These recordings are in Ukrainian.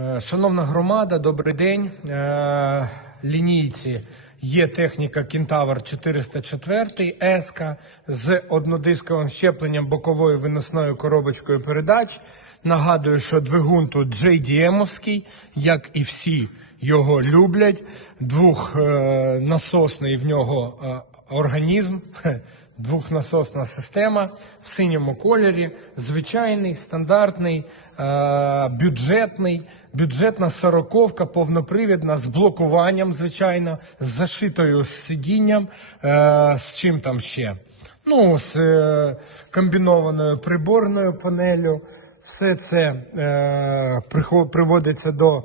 Е, Шановна громада, добрий день. Е, Лінійці є техніка Кентавр 404 еска з однодисковим щепленням боковою виносною коробочкою передач. Нагадую, що двигун тут JDM-овський, як і всі його люблять. Двохнасосний в нього е, організм. Двохнасосна система в синьому кольорі, звичайний, стандартний, е, бюджетний, бюджетна сороковка, повнопривідна, з блокуванням, звичайно, з зашитою сидінням, е, з чим там ще. Ну, з е, комбінованою приборною панелью. Все це приводиться до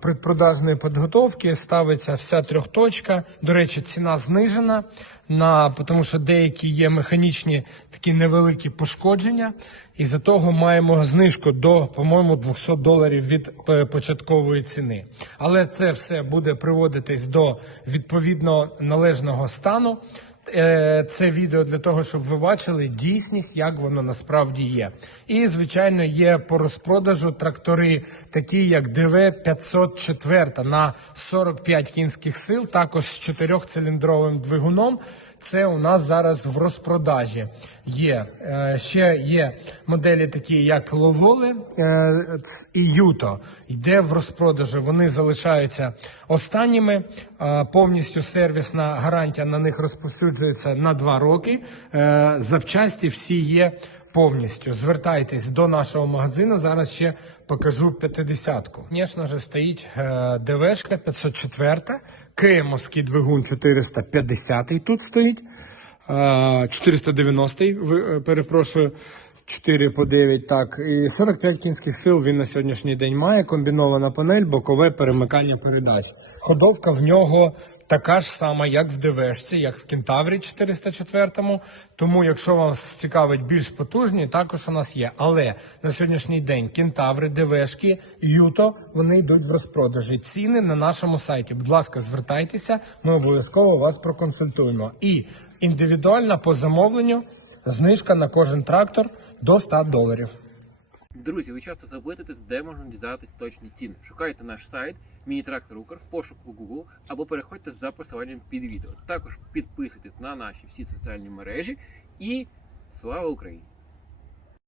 предпродажної підготовки, ставиться вся трьохточка. До речі, ціна знижена, на, тому що деякі є механічні такі невеликі пошкодження. І за того маємо знижку до, по-моєму, 200 доларів від е, початкової ціни. Але це все буде приводитись до відповідно належного стану. Е, Це відео для того, щоб ви бачили дійсність, як воно насправді є. І, звичайно, є по розпродажу трактори, такі як ДВ 504 на 45 кінських сил, також з чотирьохциліндровим двигуном. Це у нас зараз в розпродажі є. Е, Ще є моделі такі, як Ловоли е, і Юто. Йде в розпродажі. Вони залишаються останніми. Повністю сервісна гарантія на них розповсюджується на два роки. Е, Запчасті всі є повністю. Звертайтесь до нашого магазину. Зараз ще покажу 50-ку. Звісно ж, стоїть е, ДВшка 504, Киємовський двигун 450 тут стоїть. Е, 490, ви- е, перепрошую, 4 по 9, так. І 45 кінських сил він на сьогоднішній день має. Комбінована панель, бокове перемикання передач. Ходовка в нього така ж сама, як в ДВшці, як в Кентаврі 404. Тому, якщо вас цікавить більш потужні, також у нас є. Але на сьогоднішній день Кентаври, ДВшки, Юто, вони йдуть в розпродажі. Ціни на нашому сайті. Будь ласка, звертайтеся, ми обов'язково вас проконсультуємо. І індивідуальна по замовленню знижка на кожен трактор до 100 доларів. Друзі, ви часто запитуєтесь, де можна дізнатися точні ціни. Шукайте наш сайт Міні-трактор в пошуку Google або переходьте за посиланням під відео. Також підписуйтесь на наші всі соціальні мережі і слава Україні!